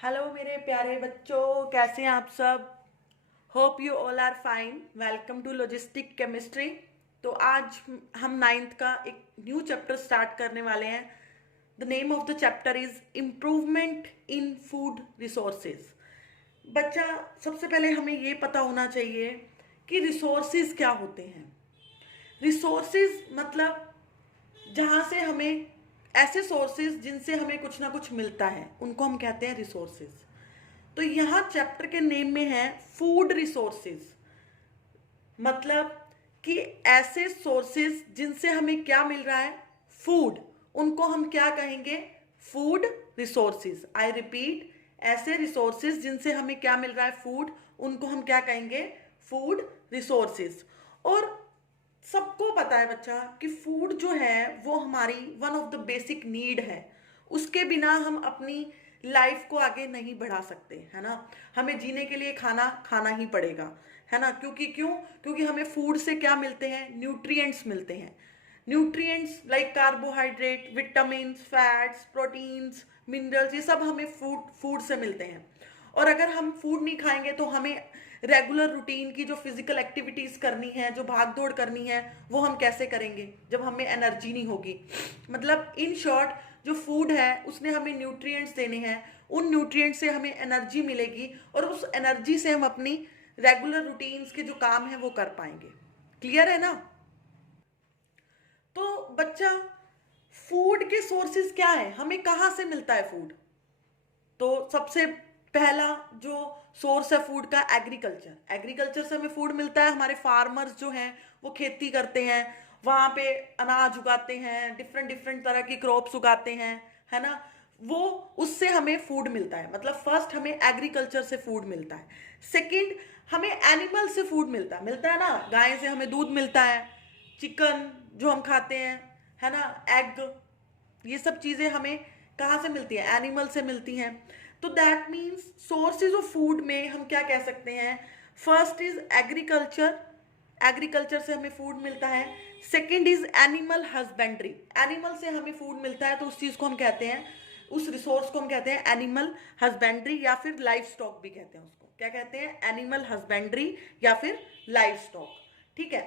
Hello मेरे प्यारे बच्चों, कैसे हैं आप सब। Hope you all are fine. Welcome to logistic chemistry. तो आज हम नाइन्थ का एक न्यू चैप्टर स्टार्ट करने वाले हैं। The name of the chapter is improvement in food resources. बच्चा, सबसे पहले हमें ये पता होना चाहिए कि रिसोर्सेज क्या होते हैं। रिसोर्सेज मतलब जहाँ से हमें ऐसे सोर्सेज जिनसे हमें कुछ ना कुछ मिलता है उनको हम कहते हैं रिसोर्सेज। तो यहाँ चैप्टर के नेम में है फूड रिसोर्सेज, मतलब कि ऐसे सोर्सेज जिनसे हमें क्या मिल रहा है, फूड, उनको हम क्या कहेंगे, फूड रिसोर्सेज। आई रिपीट, ऐसे रिसोर्सेज जिनसे हमें क्या मिल रहा है, फूड, उनको हम क्या कहेंगे, फूड रिसोर्सेज। और सबको पता है बच्चा कि फूड जो है वो हमारी one of the basic need है। उसके बिना हम अपनी लाइफ को आगे नहीं बढ़ा सकते, है ना। हमें जीने के लिए खाना खाना ही पड़ेगा, है ना। क्योंकि हमें फूड से क्या मिलते हैं, न्यूट्रिएंट्स मिलते हैं। Nutrients like carbohydrate, vitamin, fats, proteins, minerals, ये सब हमें फूड फूड से मिलते हैं। और अगर हम फूड नहीं खाएंगे तो हमें रेगुलर रूटीन की जो फिजिकल एक्टिविटीज करनी है, जो भाग दौड़ करनी है, वो हम कैसे करेंगे जब हमें एनर्जी नहीं होगी। मतलब इन शॉर्ट, जो फूड है उसने हमें न्यूट्रिएंट्स देने हैं, उन न्यूट्रिएंट्स से हमें एनर्जी मिलेगी और उस एनर्जी से हम अपनी रेगुलर रूटीन्स के जो काम है वो कर पाएंगे। क्लियर है ना। तो बच्चा, फूड के सोर्सेज क्या है, हमें कहाँ से मिलता है फूड। तो सबसे पहला जो सोर्स है फूड का, एग्रीकल्चर। एग्रीकल्चर से हमें फूड मिलता है। हमारे फार्मर्स जो हैं वो खेती करते हैं, वहाँ पे अनाज उगाते हैं, डिफरेंट डिफरेंट तरह की क्रॉप्स उगाते हैं, है ना। वो उससे हमें फूड मिलता है। मतलब फर्स्ट हमें एग्रीकल्चर से फूड मिलता है। सेकंड, हमें एनिमल से फूड मिलता है ना। गाय से हमें दूध मिलता है, चिकन जो हम खाते हैं, है ना, एग, ये सब चीज़ें हमें कहाँ से मिलती हैं, एनिमल से मिलती हैं। तो that means sources of food में हम क्या कह सकते हैं, फर्स्ट इज एग्रीकल्चर, एग्रीकल्चर से हमें फूड मिलता है। Second is animal husbandry, animal से हमें फूड मिलता है, तो उस चीज़ को हम कहते हैं, उस रिसोर्स को हम कहते हैं एनिमल हस्बेंड्री, या फिर लाइफ स्टॉक भी कहते हैं उसको। क्या कहते हैं, एनिमल हस्बेंड्री या फिर लाइफ स्टॉक। ठीक है।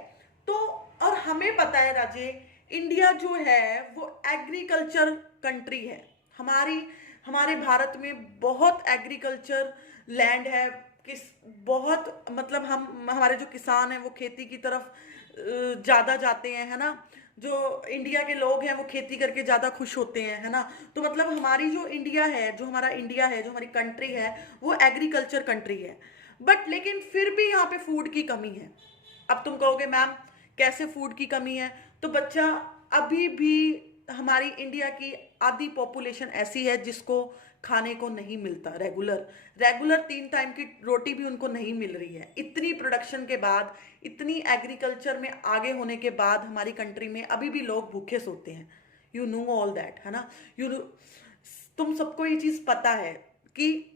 तो और हमें पता है राजे, इंडिया जो है वो एग्रीकल्चर कंट्री है। हमारी हमारे भारत में बहुत एग्रीकल्चर लैंड है। किस बहुत मतलब हम हमारे जो किसान हैं वो खेती की तरफ ज़्यादा जाते हैं, है ना। जो इंडिया के लोग हैं वो खेती करके ज़्यादा खुश होते हैं, है ना। तो मतलब हमारी जो इंडिया है, जो हमारा इंडिया है, जो हमारी कंट्री है, वो एग्रीकल्चर कंट्री है। बट लेकिन फिर भी यहाँ पे फूड की कमी है। अब तुम कहोगे मैम कैसे फूड की कमी है। तो बच्चा, अभी भी हमारी इंडिया की आधी पॉपुलेशन ऐसी है जिसको खाने को नहीं मिलता रेगुलर रेगुलर 3 टाइम की रोटी भी उनको नहीं मिल रही है। इतनी प्रोडक्शन के बाद, इतनी एग्रीकल्चर में आगे होने के बाद हमारी कंट्री में अभी भी लोग भूखे सोते हैं। यू नो ऑल दैट, है ना। यू तुम सबको ये चीज़ पता है कि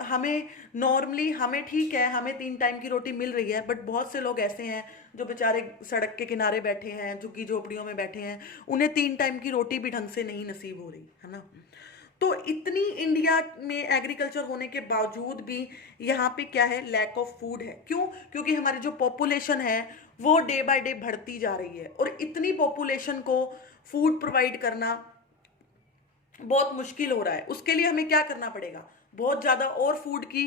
हमें नॉर्मली, हमें ठीक है, हमें 3 टाइम की रोटी मिल रही है, बट बहुत से लोग ऐसे हैं जो बेचारे सड़क के किनारे बैठे हैं, झुग्गी झोपड़ियों में बैठे हैं, उन्हें 3 टाइम की रोटी भी ढंग से नहीं नसीब हो रही, है ना। तो इतनी इंडिया में एग्रीकल्चर होने के बावजूद भी यहाँ पे क्या है, लैक ऑफ फूड है। क्यों? क्योंकि हमारी जो पॉपुलेशन है वो डे बाय डे बढ़ती जा रही है, और इतनी पॉपुलेशन को फूड प्रोवाइड करना बहुत मुश्किल हो रहा है। उसके लिए हमें क्या करना पड़ेगा, बहुत ज़्यादा और फूड की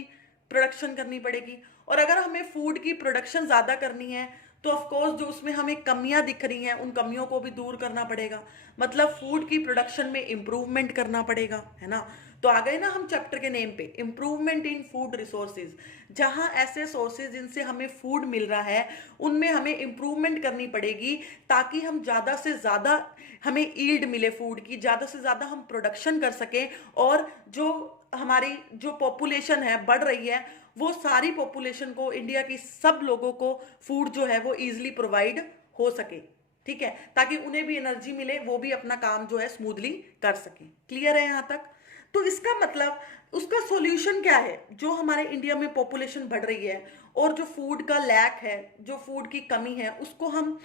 प्रोडक्शन करनी पड़ेगी। और अगर हमें फूड की प्रोडक्शन ज़्यादा करनी है तो ऑफ कोर्स जो उसमें हमें कमियां दिख रही हैं उन कमियों को भी दूर करना पड़ेगा। मतलब फूड की प्रोडक्शन में इम्प्रूवमेंट करना पड़ेगा, है ना। तो आ गए ना हम चैप्टर के नेम पे, इम्प्रूवमेंट इन फूड रिसोर्सेज। जहां ऐसे सोर्सेज जिनसे हमें फूड मिल रहा है उनमें हमें इम्प्रूवमेंट करनी पड़ेगी, ताकि हम ज़्यादा से ज़्यादा हमें ईल्ड मिले फूड की, ज़्यादा से ज़्यादा हम प्रोडक्शन कर सकें, और जो हमारी जो पॉपुलेशन है बढ़ रही है, वो सारी पॉपुलेशन को, इंडिया की सब लोगों को फूड जो है वो इजीली प्रोवाइड हो सके। ठीक है, ताकि उन्हें भी एनर्जी मिले, वो भी अपना काम जो है स्मूथली कर सकें। क्लियर है यहाँ तक। तो इसका मतलब, उसका सॉल्यूशन क्या है, जो हमारे इंडिया में पॉपुलेशन बढ़ रही है और जो फूड का लैक है, जो फूड की कमी है, उसको हम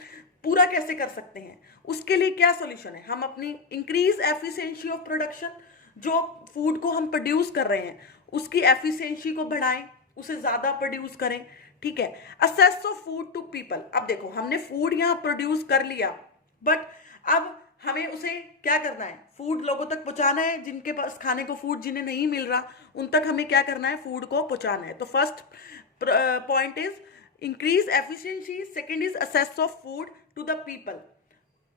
पूरा कैसे कर सकते हैं। उसके लिए क्या सॉल्यूशन है, हम अपनी इंक्रीज एफिशिएंसी ऑफ प्रोडक्शन, जो फूड को हम प्रोड्यूस कर रहे हैं उसकी एफिशिएंसी को बढ़ाएं, उसे ज्यादा प्रोड्यूस करें, ठीक है। Access of food to people, अब देखो हमने फूड यहाँ प्रोड्यूस कर लिया, बट अब हमें उसे क्या करना है, फूड लोगों तक पहुंचाना है, जिनके पास खाने को फूड जिन्हें नहीं मिल रहा उन तक हमें क्या करना है, फूड को पहुंचाना है। तो first point is increase efficiency, second is access of food to the people,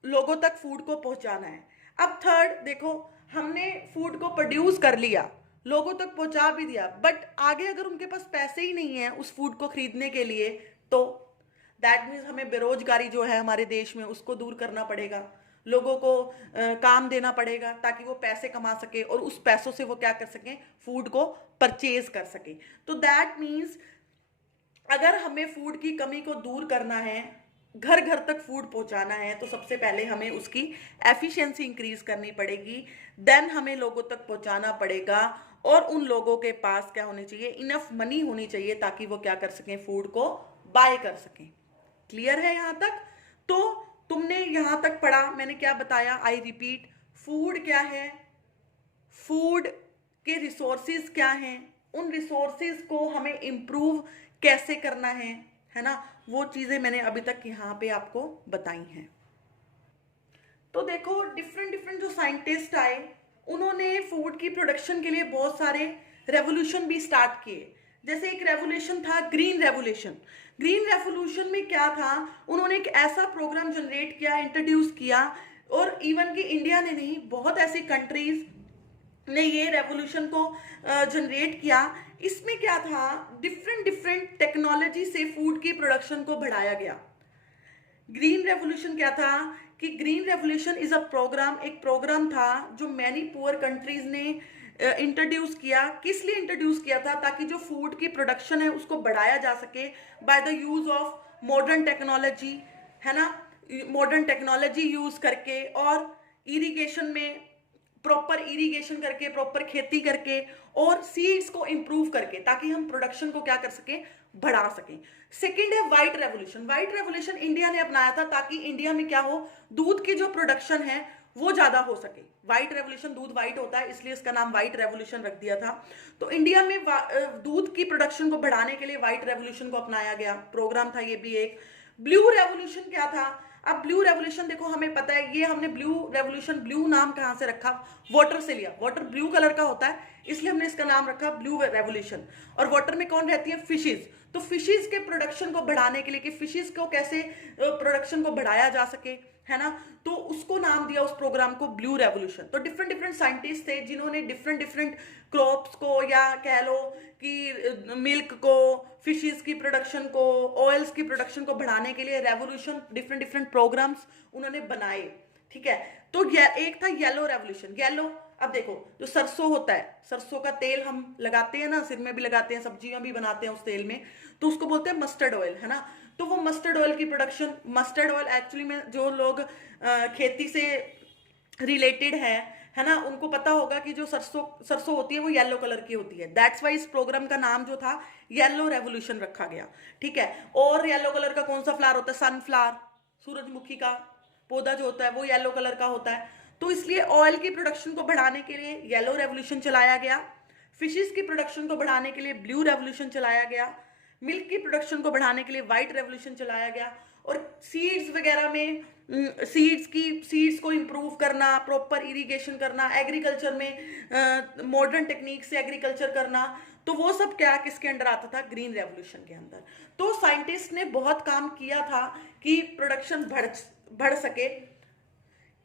लोगों तक फूड को पहुंचाना है। अब थर्ड देखो, हमने फूड को प्रोड्यूस कर लिया, लोगों तक पहुंचा भी दिया, बट आगे अगर उनके पास पैसे ही नहीं है उस फूड को खरीदने के लिए, तो दैट मीन्स हमें बेरोजगारी जो है हमारे देश में उसको दूर करना पड़ेगा, लोगों को काम देना पड़ेगा ताकि वो पैसे कमा सके और उस पैसों से वो क्या कर सकें, फूड को परचेज कर सके। तो दैट मीन्स अगर हमें फूड की कमी को दूर करना है, घर घर तक फूड पहुंचाना है, तो सबसे पहले हमें उसकी एफिशिएंसी इंक्रीज करनी पड़ेगी, देन हमें लोगों तक पहुंचाना पड़ेगा, और उन लोगों के पास क्या होनी चाहिए, इनफ मनी होनी चाहिए ताकि वो क्या कर सकें, फूड को बाय कर सकें। क्लियर है यहां तक? तो तुमने यहां तक पढ़ा, मैंने क्या बताया, आई रिपीट, फूड क्या है, फूड के रिसोर्सेज क्या हैं, उन रिसोर्सेज को हमें इंप्रूव कैसे करना है ना, वो चीजें मैंने अभी तक यहाँ पे आपको बताई हैं। तो देखो डिफरेंट डिफरेंट जो साइंटिस्ट आए उन्होंने फूड की प्रोडक्शन के लिए बहुत सारे रेवोल्यूशन भी स्टार्ट किए। जैसे एक रेवोल्यूशन था ग्रीन रेवोल्यूशन। ग्रीन रेवोल्यूशन में क्या था, उन्होंने एक ऐसा प्रोग्राम जनरेट किया, इंट्रोड्यूस किया, और इवन कि इंडिया ने नहीं, बहुत ऐसी कंट्रीज ने ये रेवोल्यूशन को जनरेट किया। इसमें क्या था, डिफरेंट डिफरेंट टेक्नोलॉजी से फूड की प्रोडक्शन को बढ़ाया गया। ग्रीन रेवोल्यूशन क्या था कि green revolution is a program, एक प्रोग्राम था जो मैनी पुअर कंट्रीज ने इंट्रोड्यूस किया। किस लिए इंट्रोड्यूस किया था, ताकि जो फूड की प्रोडक्शन है उसको बढ़ाया जा सके by the use of modern technology, है ना, मॉडर्न टेक्नोलॉजी यूज करके, और इरिगेशन में प्रॉपर इरिगेशन करके, प्रॉपर खेती करके, और सीड्स को इंप्रूव करके, ताकि हम प्रोडक्शन को क्या कर सकें, बढ़ा सकें। सेकंड है white revolution. White revolution India ने अपनाया था ताकि इंडिया में क्या हो, दूध की जो प्रोडक्शन है वो ज्यादा हो सके। व्हाइट रेवोल्यूशन, दूध व्हाइट होता है इसलिए इसका नाम व्हाइट रेवोल्यूशन रख दिया था। तो इंडिया में दूध की प्रोडक्शन को बढ़ाने के लिए व्हाइट रेवोल्यूशन को अपनाया गया, प्रोग्राम था ये भी एक। ब्लू रेवोल्यूशन क्या था, अब ब्लू रेवोल्यूशन देखो, हमें पता है ये हमने ब्लू रेवोल्यूशन, ब्लू नाम कहां से रखा, वाटर से लिया, वाटर ब्लू कलर का होता है इसलिए हमने इसका नाम रखा ब्लू रेवोल्यूशन। और वाटर में कौन रहती है, फिशेज। तो फिशेज के प्रोडक्शन को बढ़ाने के लिए कि फिशेज को कैसे प्रोडक्शन को बढ़ाया जा सके, है ना, तो उसको नाम दिया उस प्रोग्राम को ब्लू रेवोल्यूशन। तो डिफरेंट डिफरेंट साइंटिस्ट थे जिन्होंने डिफरेंट डिफरेंट क्रॉप्स को, या कह लो कि मिल्क को, फिशेज की प्रोडक्शन को, ऑयल्स की प्रोडक्शन को बढ़ाने के लिए रेवोल्यूशन, डिफरेंट डिफरेंट प्रोग्राम्स उन्होंने बनाए, ठीक है। तो एक था येलो रेवोल्यूशन। येलो, अब देखो जो सरसों होता है, सरसों का तेल हम लगाते हैं ना, सिर में भी लगाते हैं, सब्जियां भी बनाते हैं उस तेल में, तो उसको बोलते हैं मस्टर्ड ऑयल, है ना। तो वो मस्टर्ड ऑयल की प्रोडक्शन, मस्टर्ड ऑयल एक्चुअली में जो लोग खेती से रिलेटेड है ना, उनको पता होगा कि जो सरसों होती है वो येलो कलर की होती है। दैट्स वाई इस प्रोग्राम का नाम जो था येलो रेवोल्यूशन रखा गया, ठीक है। और येलो कलर का कौन सा फ्लावर होता है, सनफ्लावर, सूरजमुखी का पौधा जो होता है वो येलो कलर का होता है। तो इसलिए ऑयल की प्रोडक्शन को बढ़ाने के लिए येलो रेवोल्यूशन चलाया गया, फिशेस की प्रोडक्शन को बढ़ाने के लिए ब्लू रेवोल्यूशन चलाया गया, मिल्क की प्रोडक्शन को बढ़ाने के लिए व्हाइट रेवोल्यूशन चलाया गया, और सीड्स वगैरह में सीड्स को इंप्रूव करना, प्रॉपर इरिगेशन करना, एग्रीकल्चर में मॉडर्न टेक्निक से एग्रीकल्चर करना, तो वो सब क्या किसके अंडर आता था, ग्रीन रेवोल्यूशन के अंदर। तो साइंटिस्ट ने बहुत काम किया था कि प्रोडक्शन बढ़ सके,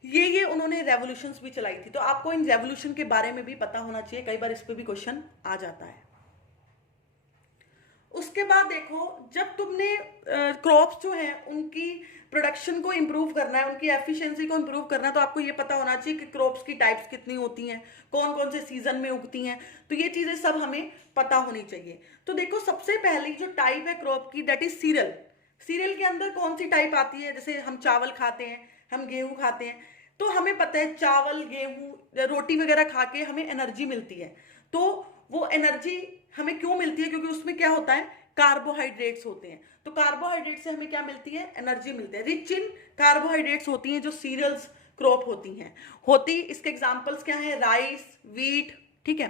ये उन्होंने रेवोल्यूशंस भी चलाई थी। तो आपको इन रेवोल्यूशन के बारे में भी पता होना चाहिए, कई बार इस पे भी क्वेश्चन आ जाता है। उसके बाद देखो, जब तुमने क्रॉप्स जो हैं उनकी प्रोडक्शन को इंप्रूव करना है, उनकी एफिशिएंसी को इंप्रूव करना है, तो आपको ये पता होना चाहिए कि क्रॉप्स की टाइप्स कितनी होती हैं, कौन कौन से सीजन में उगती हैं, तो ये चीजें सब हमें पता होनी चाहिए। तो देखो सबसे पहली जो टाइप है क्रॉप की, दैट इज सीरियल। सीरियल के अंदर कौन सी टाइप आती है, जैसे हम चावल खाते हैं, हम गेहूं खाते हैं, तो हमें पता है चावल, गेहूं, रोटी वगैरह खा के हमें एनर्जी मिलती है। तो वो एनर्जी हमें क्यों मिलती है, क्योंकि उसमें क्या होता है, कार्बोहाइड्रेट्स होते हैं। तो कार्बोहाइड्रेट से हमें क्या मिलती है, एनर्जी मिलती है। रिच इन कार्बोहाइड्रेट्स होती हैं जो सीरियल्स क्रॉप होती इसके एग्जांपल्स क्या है, राइस, वीट, ठीक है।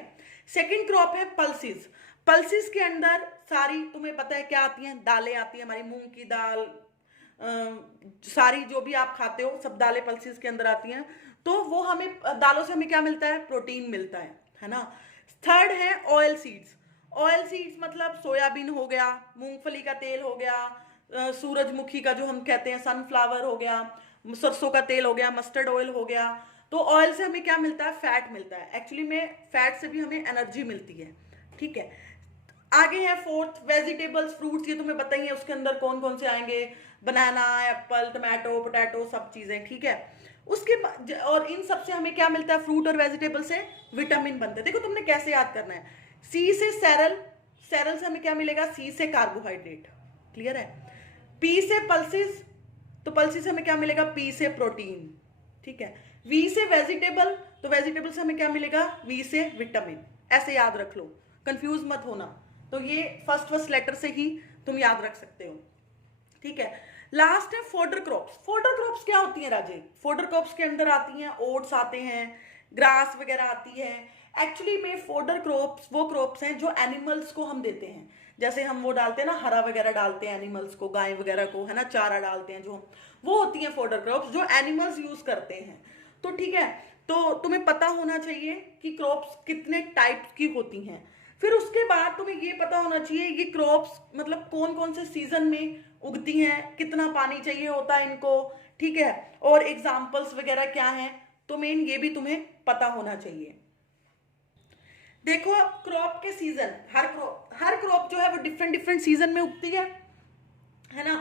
सेकंड क्रॉप है पल्सेस। पल्सेस के अंदर सारी तुम्हें पता है क्या आती हैं, दालें आती हैं, हमारी मूंग की दाल, सारी जो भी आप खाते हो सब दालें पल्सेस के अंदर आती हैं। तो वो हमें दालों से हमें क्या मिलता है, प्रोटीन मिलता है ना। थर्ड है ऑयल सीड्स। ऑयल सीड्स मतलब सोयाबीन हो गया, मूंगफली का तेल हो गया, सूरजमुखी का जो हम कहते हैं सनफ्लावर हो गया, सरसों का तेल हो गया, मस्टर्ड ऑयल हो गया। तो ऑयल से हमें क्या मिलता है, फैट मिलता है। एक्चुअली में फैट से भी हमें एनर्जी मिलती है, ठीक है। आगे है फोर्थ वेजिटेबल्स, फ्रूट्स, ये तुम्हें बताइए उसके अंदर कौन कौन से आएंगे, बनाना, एप्पल, टमाटो, पोटैटो, सब चीजें, ठीक है। उसके बाद और इन सब से हमें क्या मिलता है, फ्रूट और वेजिटेबल से विटामिन बनते हैं। देखो तुमने कैसे याद करना है, सी से सेरल, सेरल से हमें क्या मिलेगा, सी से कार्बोहाइड्रेट, क्लियर है। पी से पल्सेस, तो पल्सेस से हमें क्या मिलेगा, पी से प्रोटीन, ठीक है। वी से वेजिटेबल, तो वेजिटेबल से हमें क्या मिलेगा, वी से विटामिन। ऐसे याद रख लो, कंफ्यूज मत होना। तो ये फर्स्ट लेटर से ही तुम याद रख सकते हो, ठीक है। लास्ट है फोडर क्रॉप्स। फोडर क्रॉप्स क्या होती है राजे, फोडर क्रॉप्स के अंदर आती हैं ओट्स आते हैं, ग्रास वगैरह आती है। एक्चुअली में फोडर क्रॉप्स वो क्रॉप्स हैं जो एनिमल्स को हम देते हैं। जैसे हम वो डालते हैं ना, हरा वगैरह डालते हैं एनिमल्स को, गाय वगैरह को, है ना, चारा डालते हैं जो, वो होती है फोडर क्रॉप्स जो एनिमल्स यूज करते हैं। तो ठीक है, तो तुम्हें पता होना चाहिए कि क्रॉप्स कितने टाइप की होती हैं। फिर उसके बाद तुम्हें ये पता होना चाहिए ये क्रॉप्स मतलब कौन कौन से सीजन में उगती हैं, कितना पानी चाहिए होता है इनको, ठीक है, और एग्जाम्पल्स वगैरह क्या हैं। तो मेन ये भी तुम्हें पता होना चाहिए। देखो अब क्रॉप के सीजन, हर क्रॉप जो है वो डिफरेंट डिफरेंट सीजन में उगती है ना।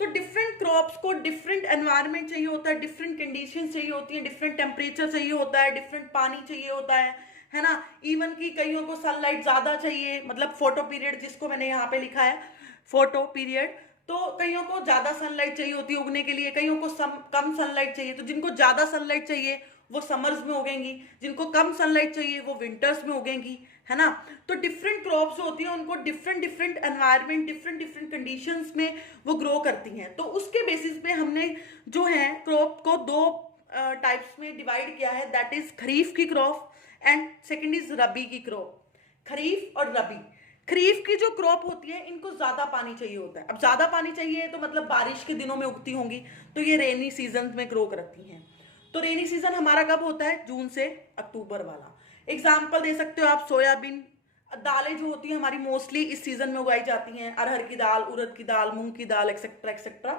तो डिफरेंट क्रॉप्स को डिफरेंट एनवायरनमेंट चाहिए होता है, डिफरेंट कंडीशन चाहिए होती है, डिफरेंट टेम्परेचर चाहिए होता है, डिफरेंट पानी चाहिए होता है ना। इवन की कईयों को सनलाइट ज्यादा चाहिए, मतलब फोटो पीरियड जिसको मैंने यहाँ पे लिखा है फोटो पीरियड, तो कईयों को ज्यादा सनलाइट चाहिए होती है उगने के लिए, कईयों को कम सनलाइट चाहिए। तो जिनको ज्यादा सनलाइट चाहिए वो समर्स में उगेंगी, जिनको कम सनलाइट चाहिए वो विंटर्स में उगेंगी, है ना। तो डिफरेंट क्रॉप्स होती हैं, उनको different different environment, different different conditions में वो ग्रो करती हैं। तो उसके बेसिस पे हमने जो है क्रॉप को दो टाइप्स में डिवाइड किया है, दैट इज खरीफ की क्रॉप एंड सेकेंड इज रबी की क्रॉप। खरीफ और रबी। खरीफ की जो क्रॉप होती है इनको ज्यादा पानी चाहिए होता है। अब ज्यादा पानी चाहिए तो मतलब बारिश के दिनों में उगती होंगी, तो ये रेनी सीजन में ग्रो करती हैं। तो रेनी सीजन हमारा कब होता है, जून से अक्टूबर वाला। एग्जाम्पल दे सकते हो आप, सोयाबीन। दालें जो होती है हमारी मोस्टली इस सीजन में उगाई जाती हैं, अरहर की दाल, उड़द की दाल, मूंग की दाल, एक्सेट्रा एक्सेट्रा।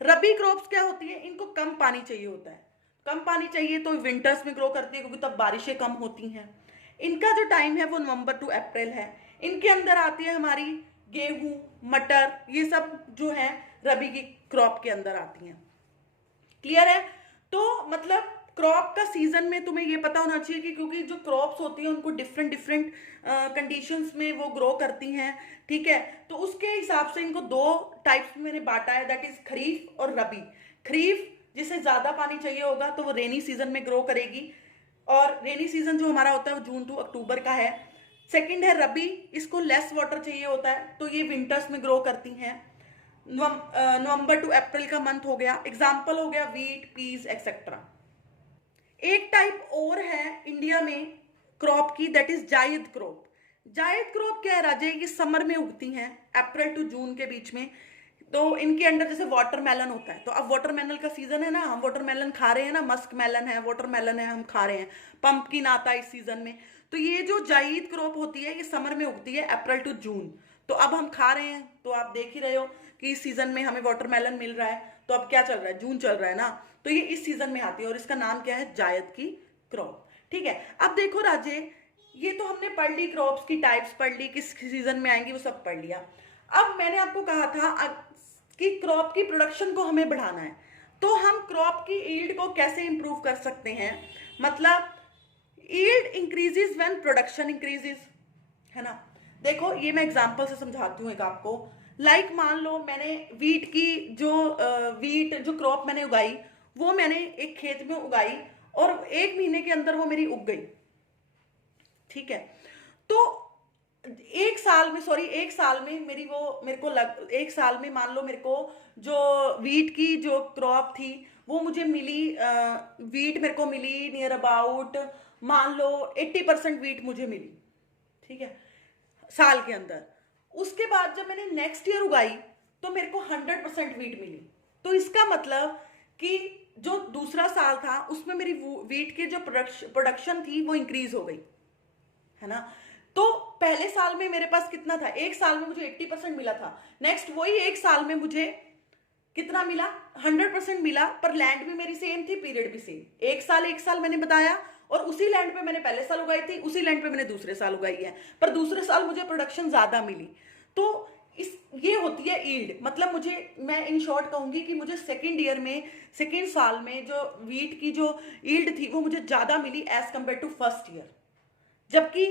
रबी क्रॉप्स क्या होती है, इनको कम पानी चाहिए होता है। कम पानी चाहिए तो विंटर्स में ग्रो करती है क्योंकि तब बारिशें कम होती हैं। इनका जो टाइम है वो नवंबर टू अप्रैल है। इनके अंदर आती है हमारी गेहूं, मटर, ये सब जो है रबी की क्रॉप के अंदर आती हैं, क्लियर है। तो मतलब क्रॉप का सीजन में तुम्हें ये पता होना चाहिए कि क्योंकि जो क्रॉप्स होती हैं उनको डिफरेंट डिफरेंट कंडीशंस में वो ग्रो करती हैं, ठीक है। तो उसके हिसाब से इनको दो टाइप्स में मैंने बांटा है, दैट इज खरीफ और रबी। खरीफ जिसे ज्यादा पानी चाहिए होगा तो वो रेनी सीजन में ग्रो करेगी, और रेनी सीजन जो हमारा होता है वो जून टू अक्टूबर का है। सेकेंड है रबी, इसको लेस वाटर चाहिए होता है, तो ये विंटर्स में ग्रो करती हैं। नवंबर टू अप्रैल का मंथ हो गया। एग्जाम्पल हो गया वीट, पीस एक्सेट्रा। एक टाइप और है इंडिया में क्रॉप की, दैट इज जायद क्रॉप। जायद क्रॉप क्या है राजे, ये समर में उगती हैं, अप्रैल टू जून के बीच में। तो इनके अंदर जैसे वाटरमेलन होता है, तो अब वाटरमेलन का सीजन है ना, हम वाटरमेलन खा रहे हैं ना, मस्क मेलन है, वाटरमेलन है, हम खा रहे हैं। पंपकिन आता है इस सीजन में। तो ये जो जायद क्रॉप होती है ये समर में उगती है, अप्रैल टू जून। तो अब हम खा रहे हैं, तो आप देख ही रहे हो कि इस सीजन में हमें वाटरमेलन मिल रहा है। तो अब क्या चल रहा है, जून चल रहा है ना, तो ये इस सीजन में आती है और इसका नाम क्या है, जायद की क्रॉप, ठीक है। अब देखो राजे, ये तो हमने पढ़ ली, क्रॉप्स की टाइप्स पढ़ ली, किस सीजन में आएंगी वो सब पढ़ लिया। अब मैंने आपको कहा था कि क्रॉप की प्रोडक्शन को हमें बढ़ाना है, तो हम क्रॉप की ईल्ड को कैसे इंप्रूव कर सकते हैं। मतलब yield increases when production increases, है ना। देखो ये मैं एग्जांपल से समझाती हूँ एक आपको। लाइक मान लो मैंने वीट की वीट जो क्रॉप मैंने उगाई, वो मैंने एक खेत में उगाई और एक महीने के अंदर वो मेरी उग गई, ठीक है। तो एक साल में मेरी वो मेरे को एक साल में मान लो मेरे को जो वीट की जो क्रॉप थी वो मुझे मिली, वीट मेरे को मिली नियर अबाउट, मान लो 80% वीट मुझे मिली, ठीक है, साल के अंदर। उसके बाद जब मैंने नेक्स्ट ईयर उगाई तो मेरे को 100% वीट मिली। तो इसका मतलब कि जो दूसरा साल था उसमें मेरी वीट की जो प्रोडक्शन थी वो इंक्रीज हो गई, है ना। तो पहले साल में मेरे पास कितना था, एक साल में मुझे 80% मिला था, नेक्स्ट वही एक साल में मुझे कितना मिला, 100% मिला, पर लैंड भी मेरी सेम थी, पीरियड भी सेम। एक साल मैंने बताया, और उसी लैंड पे मैंने पहले साल उगाई थी, उसी लैंड पे मैंने दूसरे साल उगाई है, पर दूसरे साल मुझे प्रोडक्शन ज्यादा मिली। तो ये होती है ईल्ड। मतलब मैं इन शॉर्ट कहूंगी कि मुझे सेकेंड साल में जो वीट की जो ईल्ड थी वो मुझे ज्यादा मिली as compare to first year, जबकि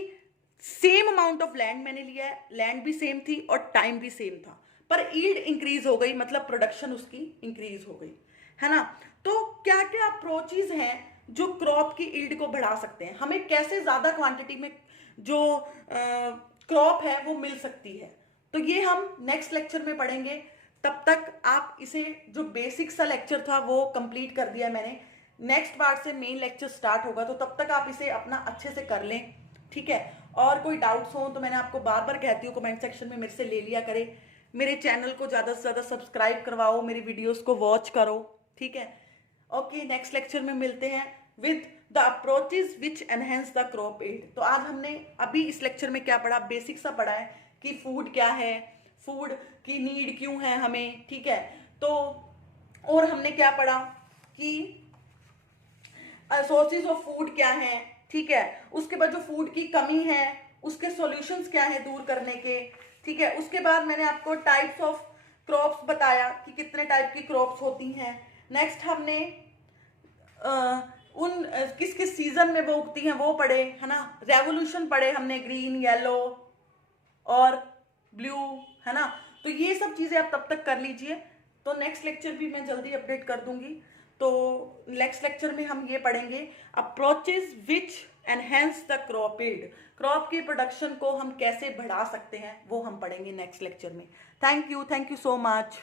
सेम अमाउंट ऑफ लैंड मैंने लिया है, लैंड भी सेम थी और टाइम भी सेम था, पर ईल्ड इंक्रीज हो गई, मतलब प्रोडक्शन उसकी इंक्रीज हो गई, है ना। तो क्या क्या अप्रोचेज हैं जो क्रॉप की ईल्ड को बढ़ा सकते हैं, हमें कैसे ज्यादा क्वांटिटी में जो क्रॉप है वो मिल सकती है, तो ये हम नेक्स्ट लेक्चर में पढ़ेंगे। तब तक आप इसे, जो बेसिक सा लेक्चर था वो कंप्लीट कर दिया मैंने, नेक्स्ट पार्ट से मेन लेक्चर स्टार्ट होगा, तो तब तक आप इसे अपना अच्छे से कर लें, ठीक है। और कोई डाउट्स हो तो मैंने आपको बार बार कहती हूँ कमेंट सेक्शन में मेरे से ले लिया करें। मेरे चैनल को ज़्यादा से ज़्यादा सब्सक्राइब करवाओ, मेरी वीडियोस को वॉच करो, ठीक है। ओके, नेक्स्ट लेक्चर में मिलते हैं with the approaches which enhance the crop yield. तो आज हमने अभी इस लेक्चर में क्या पढ़ा, बेसिक सा पढ़ा है कि फूड क्या है, फूड की नीड क्यों है हमें, ठीक है। तो और हमने क्या पढ़ा कि सोर्सेज ऑफ फूड क्या है, ठीक है। उसके बाद जो फूड की कमी है उसके सॉल्यूशंस क्या है दूर करने के, ठीक है। उसके बाद मैंने आपको टाइप्स ऑफ क्रॉप्स बताया कि कितने टाइप की क्रॉप्स होती हैं। नेक्स्ट हमने उन किस किस सीजन में वो उगती हैं वो पढ़े, है ना। रेवोल्यूशन पढ़े हमने, ग्रीन, येलो और ब्लू, है ना। तो ये सब चीजें आप तब तक कर लीजिए। तो नेक्स्ट लेक्चर भी मैं जल्दी अपडेट कर दूंगी। तो नेक्स्ट लेक्चर में हम ये पढ़ेंगे approaches which enhance the crop yield, crop की प्रोडक्शन को हम कैसे बढ़ा सकते हैं वो हम पढ़ेंगे नेक्स्ट लेक्चर में। Thank you so much.